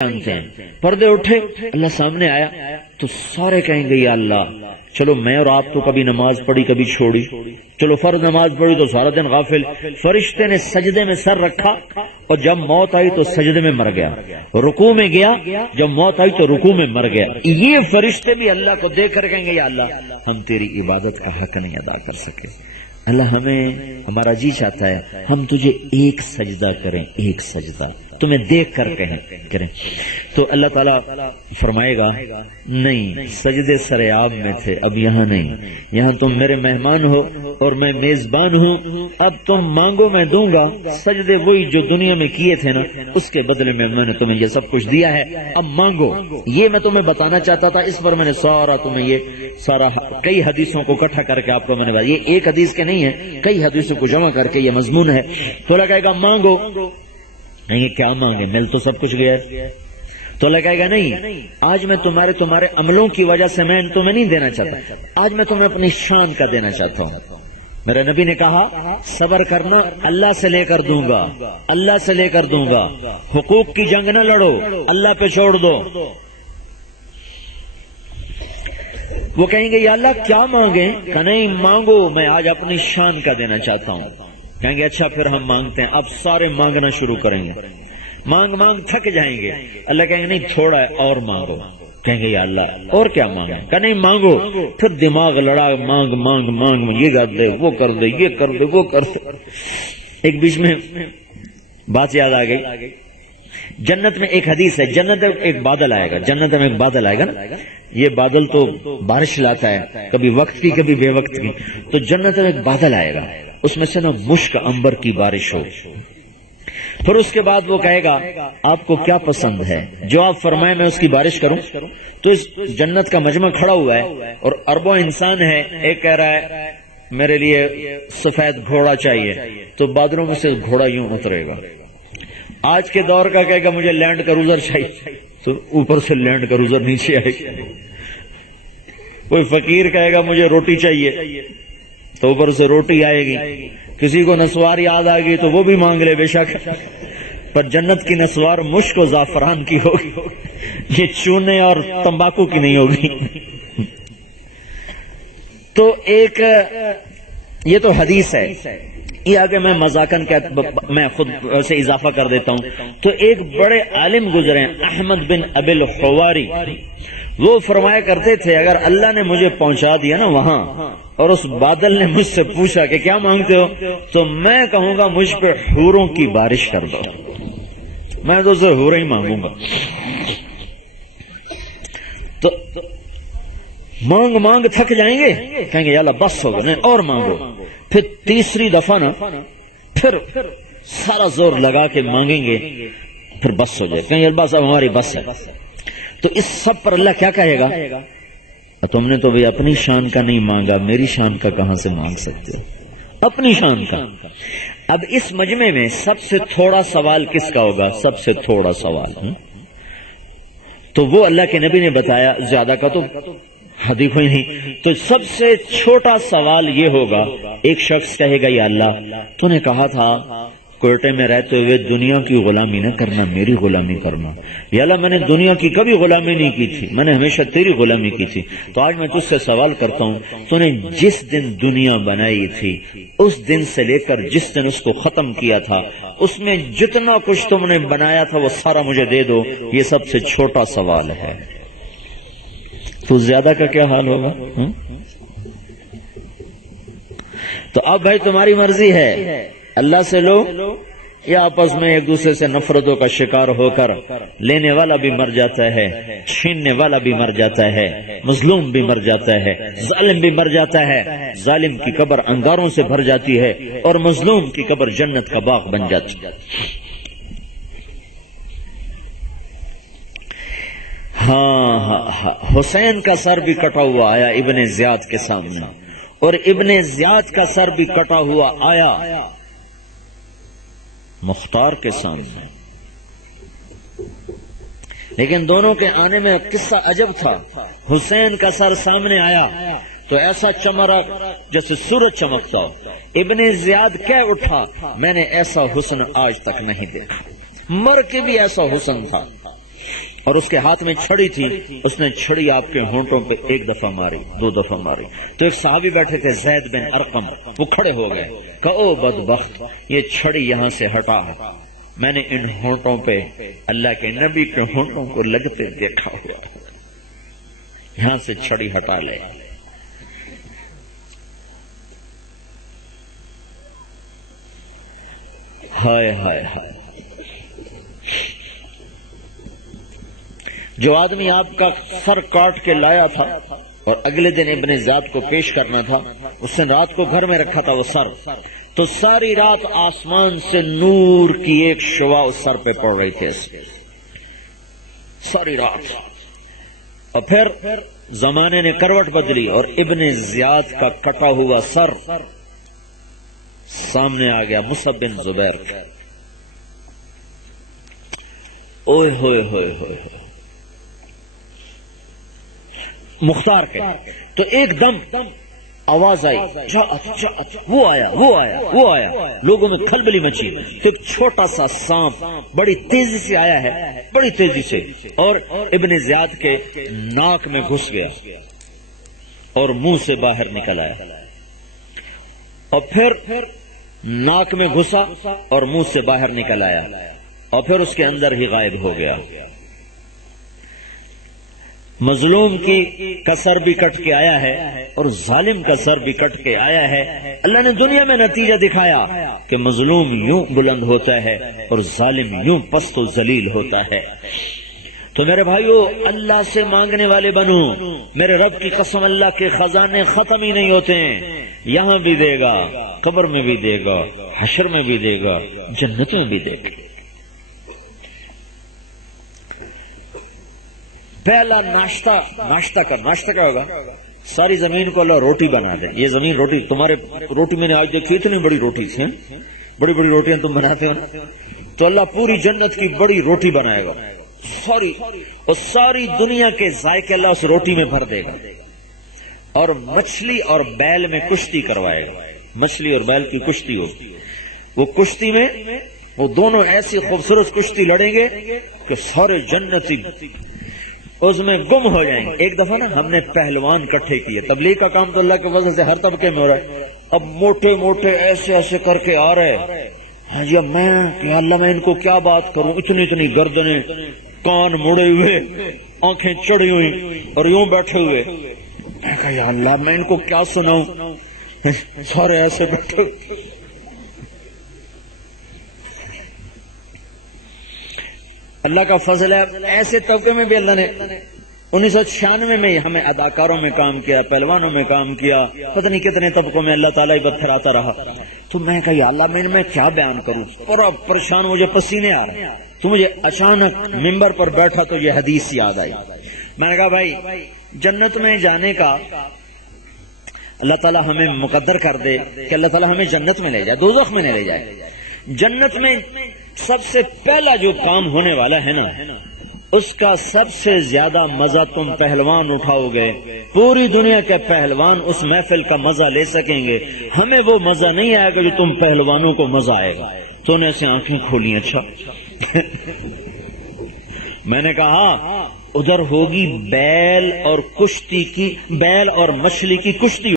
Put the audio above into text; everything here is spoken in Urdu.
جانتے ہیں. پردے اٹھے, اللہ سامنے آیا تو سارے کہیں گے یا اللہ چلو میں اور آپ تو کبھی نماز پڑھی کبھی چھوڑی, چلو فرض نماز پڑھی تو سارا دن غافل. فرشتے نے سجدے میں سر رکھا اور جب موت آئی تو سجدے میں مر گیا, رکوع میں گیا جب موت آئی تو رکوع میں مر گیا. یہ فرشتے بھی اللہ کو دیکھ کر کہیں گے یا اللہ ہم تیری عبادت کا حق نہیں ادا کر سکے. اللہ ہمیں, ہمارا جی چاہتا ہے ہم تجھے ایک سجدہ کریں, ایک سجدہ تمہیں دیکھ کر کریں. تو اللہ تعالیٰ فرمائے گا نہیں, سجدے سریاب میں تھے, اب یہاں نہیں, یہاں تم میرے مہمان ہو اور میں میزبان ہوں. اب تم مانگو میں دوں گا. سجدے وہی جو دنیا میں کیے تھے نا, اس کے بدلے میں میں نے تمہیں یہ سب کچھ دیا ہے, اب مانگو. یہ میں تمہیں بتانا چاہتا تھا, اس پر میں نے سارا تمہیں یہ سارا کئی حدیثوں کو اکٹھا کر کے آپ کو میں نے بتایا. یہ ایک حدیث کے نہیں ہے, کئی حدیثوں کو جمع کر کے یہ مضمون ہے. تو اللہ کہے گا مانگو. نہیں کیا مانگے, مل تو سب کچھ گیا. تو اللہ کہے گا نہیں, آج میں تمہارے عملوں کی وجہ سے میں تمہیں نہیں دینا چاہتا, آج میں تمہیں اپنی شان کا دینا چاہتا ہوں. میرے نبی نے کہا صبر کرنا, اللہ سے لے کر دوں گا, اللہ سے لے کر دوں گا. حقوق کی جنگ نہ لڑو, اللہ پہ چھوڑ دو. وہ کہیں گے یا اللہ کیا مانگیں, کہ نہیں مانگو, میں آج اپنی شان کا دینا چاہتا ہوں. کہیں گے اچھا پھر ہم مانگتے ہیں. اب سارے مانگنا شروع کریں گے, مانگ مانگ تھک جائیں گے. اللہ کہیں گے نہیں تھوڑا ہے اور مانگو. کہیں گے یا اللہ اور کیا مانگیں, کہ نہیں مانگو. پھر دماغ لڑا, مانگ مانگ مانگ, یہ کر دے وہ کر دے, یہ کر دے وہ کر دے. ایک بیچ میں بات یاد آ گئی, جنت میں ایک حدیث ہے, جنت میں ایک بادل آئے گا, جنت میں ایک بادل آئے گا نا, یہ بادل تو بارش لاتا ہے, کبھی وقت کی کبھی بے وقت کی. تو جنت میں ایک بادل آئے گا, اس میں سے نا مشک عنبر کی بارش ہو. پھر اس کے بعد وہ کہے گا آپ کو کیا پسند ہے, جو آپ فرمائیں میں اس کی بارش کروں. تو اس جنت کا مجمع کھڑا ہوا ہے اور اربوں انسان ہے. ایک کہہ رہا ہے میرے لیے سفید گھوڑا چاہیے, تو بادلوں میں سے گھوڑا یوں اترے گا. آج کے دور کا کہے گا مجھے لینڈ کروزر چاہیے, تو اوپر سے لینڈ کروزر نیچے آئے گا. کوئی فقیر کہے گا مجھے روٹی چاہیے, تو اوپر سے روٹی آئے گی. کسی کو نسوار یاد آ گئی تو وہ بھی مانگ لے بے شک, پر جنت کی نسوار مشک و زعفران کی ہوگی, یہ چونے اور تمباکو کی نہیں ہوگی. تو ایک یہ تو حدیث ہے, یہ آگے میں مذاقن کیا میں خود سے اضافہ کر دیتا ہوں. تو ایک بڑے عالم گزرے احمد بن ابی الحواری, وہ فرمایا کرتے تھے اگر اللہ نے مجھے پہنچا دیا نا وہاں اور اس بادل نے مجھ سے پوچھا کہ کیا مانگتے ہو, تو میں کہوں گا مجھ پہ حوروں کی بارش کر دو, میں تو اسے حوریں ہی مانگوں گا. تو مانگ مانگ تھک جائیں گے, کہیں گے یا اللہ بس ہوگا, نہیں اور مانگو. پھر تیسری دفعہ نا پھر سارا زور لگا کے مانگیں گے, پھر بس ہو جائے, کہیں اللہ بس اب ہماری بس ہے. تو اس سب پر اللہ کیا کہے گا, تم نے تو بھی اپنی شان کا نہیں مانگا, میری شان کا کہاں سے مانگ سکتے ہو, اپنی شان کا. اب اس مجمع میں سب سے تھوڑا سوال کس کا ہوگا, سب سے تھوڑا سوال, تو وہ اللہ کے نبی نے بتایا, زیادہ کا تو حدیث کوئی نہیں. تو سب سے چھوٹا سوال یہ ہوگا, ایک شخص کہے گا یا اللہ تو نے کہا تھا کوئٹے میں رہتے ہوئے دنیا کی غلامی نہ کرنا, میری غلامی کرنا. یا اللہ میں نے دنیا کی کبھی غلامی نہیں کی تھی, میں نے ہمیشہ تیری غلامی کی تھی. تو آج میں تجھ سے سوال کرتا ہوں, تو نے جس دن دنیا بنائی تھی اس دن سے لے کر جس دن اس کو ختم کیا تھا, اس میں جتنا کچھ تم نے بنایا تھا وہ سارا مجھے دے دو. یہ سب سے چھوٹا سوال ہے. تو زیادہ کا کیا حال ہوگا. تو اب بھائی تمہاری مرضی ہے, اللہ سے لو یا آپس میں ایک دوسرے سے نفرتوں کا شکار ہو کر لینے والا بھی مر جاتا ہے, چھیننے والا بھی مر جاتا ہے, مظلوم بھی مر جاتا ہے, ظالم بھی مر جاتا ہے. ظالم کی قبر انگاروں سے بھر جاتی ہے اور مظلوم کی قبر جنت کا باغ بن جاتی ہے. ہاں حسین کا سر بھی کٹا ہوا آیا ابن زیاد کے سامنے, اور ابن زیاد کا سر بھی کٹا ہوا آیا مختار کے سامنے. لیکن دونوں کے آنے میں قصہ عجب تھا. حسین کا سر سامنے آیا تو ایسا چمرا جیسے سورج چمکتا ہو. ابن زیاد کہہ اٹھا میں نے ایسا حسن آج تک نہیں دیکھا, مر کے بھی ایسا حسن تھا. اور اس کے ہاتھ میں چھڑی تھی، اس نے چھڑی آپ کے ہونٹوں پہ ایک دفعہ ماری، 2 دفعہ ماری، تو ایک صحابی بیٹھے تھے زید بن ارقم، وہ کھڑے ہو گئے، کہ او بدبخت، یہ چھڑی یہاں سے ہٹا ہے، میں نے ان ہونٹوں پہ اللہ کے نبی کے ہونٹوں کو لگتے دیکھا ہوا، یہاں سے چھڑی ہٹا لے۔ ہائے ہائے ہائے، جو آدمی آپ کا سر کاٹ کے لایا تھا اور اگلے دن ابن زیاد کو پیش کرنا تھا، اس نے رات کو گھر میں رکھا تھا وہ سر، تو ساری رات آسمان سے نور کی ایک شعاع اس سر پہ پڑ رہی تھی، ساری رات۔ اور پھر زمانے نے کروٹ بدلی اور ابن زیاد کا کٹا ہوا سر سامنے آ گیا مصعب بن زبیر کا۔ اوئے ہوئے ہوئے ہوئے، مختار کے تو ایک دم آواز آئی، وہ آیا وہ آیا وہ آیا، لوگوں میں کھلبلی مچی، تو ایک چھوٹا سا سانپ بڑی تیزی سے آیا ہے، بڑی تیزی سے، اور ابن زیاد کے ناک میں گھس گیا اور منہ سے باہر نکل آیا، اور پھر ناک میں گھسا اور منہ سے باہر نکل آیا، اور پھر اس کے اندر ہی غائب ہو گیا۔ مظلوم کا سر بھی کٹ کے آیا ہے اور ظالم کا سر بھی کٹ کے آیا ہے۔ اللہ نے دنیا میں نتیجہ دکھایا کہ مظلوم یوں بلند ہوتا ہے اور ظالم یوں پست و ذلیل ہوتا ہے۔ تو میرے بھائیو، اللہ سے مانگنے والے بنو، میرے رب کی قسم، اللہ کے خزانے ختم ہی نہیں ہوتے ہیں، یہاں بھی دے گا، قبر میں بھی دے گا، حشر میں بھی دے گا، جنت میں بھی دے گا۔ پہلا ناشتہ کیا ہوگا؟ ساری زمین کو اللہ روٹی بنا دے، یہ زمین روٹی، تمہارے روٹی میں نے آج دیکھی اتنی بڑی روٹی تھی، بڑی بڑی روٹیاں تم بناتے ہو نا، تو اللہ پوری جنت کی بڑی روٹی بنائے گا، ساری دنیا کے ذائقے اللہ اس روٹی میں بھر دے گا، اور مچھلی اور بیل میں کشتی کروائے گا، مچھلی اور بیل کی کشتی ہوگی، وہ کشتی میں وہ دونوں ایسی خوبصورت کشتی لڑیں گے کہ سارے جنتی اس میں گم ہو جائیں گے۔ ایک دفعہ نا ہم نے پہلوان کٹھے کیے، تبلیغ کا کام تو اللہ کے فضل سے ہر طبقے میں ہو رہا ہے، اب موٹے موٹے ایسے ایسے کر کے آ رہے، ہاں جی، میں کہ اللہ میں ان کو کیا بات کروں، اتنی گردنیں، کان مڑے ہوئے، آنکھیں چڑھی ہوئی اور یوں بیٹھے ہوئے، میں کہا یا اللہ میں ان کو کیا سناؤں، سارے ایسے بیٹھے۔ اللہ کا فضل ہے، ایسے طبقے میں بھی اللہ نے 1996 میں ہمیں اداکاروں میں کام کیا، پہلوانوں میں کام کیا، پتہ نہیں کتنے طبقوں میں اللہ تعالیٰ عبادت پھراتا رہا۔ تو میں کہا یا اللہ میں کیا بیان کروں، پورا پریشان، مجھے پسینے آ رہے، تو مجھے اچانک ممبر پر بیٹھا تو یہ حدیث یاد آئی۔ میں نے کہا بھائی، جنت میں جانے کا اللہ تعالیٰ ہمیں مقدر کر دے کہ اللہ تعالیٰ ہمیں جنت میں لے جائے، دوزخ میں نہ لے جائے۔ جنت میں سب سے پہلا جو کام ہونے والا ہے نا، اس کا سب سے زیادہ مزہ تم پہلوان اٹھاؤ گے، پوری دنیا کے پہلوان اس محفل کا مزہ لے سکیں گے، ہمیں وہ مزہ نہیں آئے گا جو تم پہلوانوں کو مزہ آئے گا۔ تو نے ایسے آنکھیں کھولی، اچھا میں نے کہا ادھر ہوگی بیل اور مچھلی کی کشتی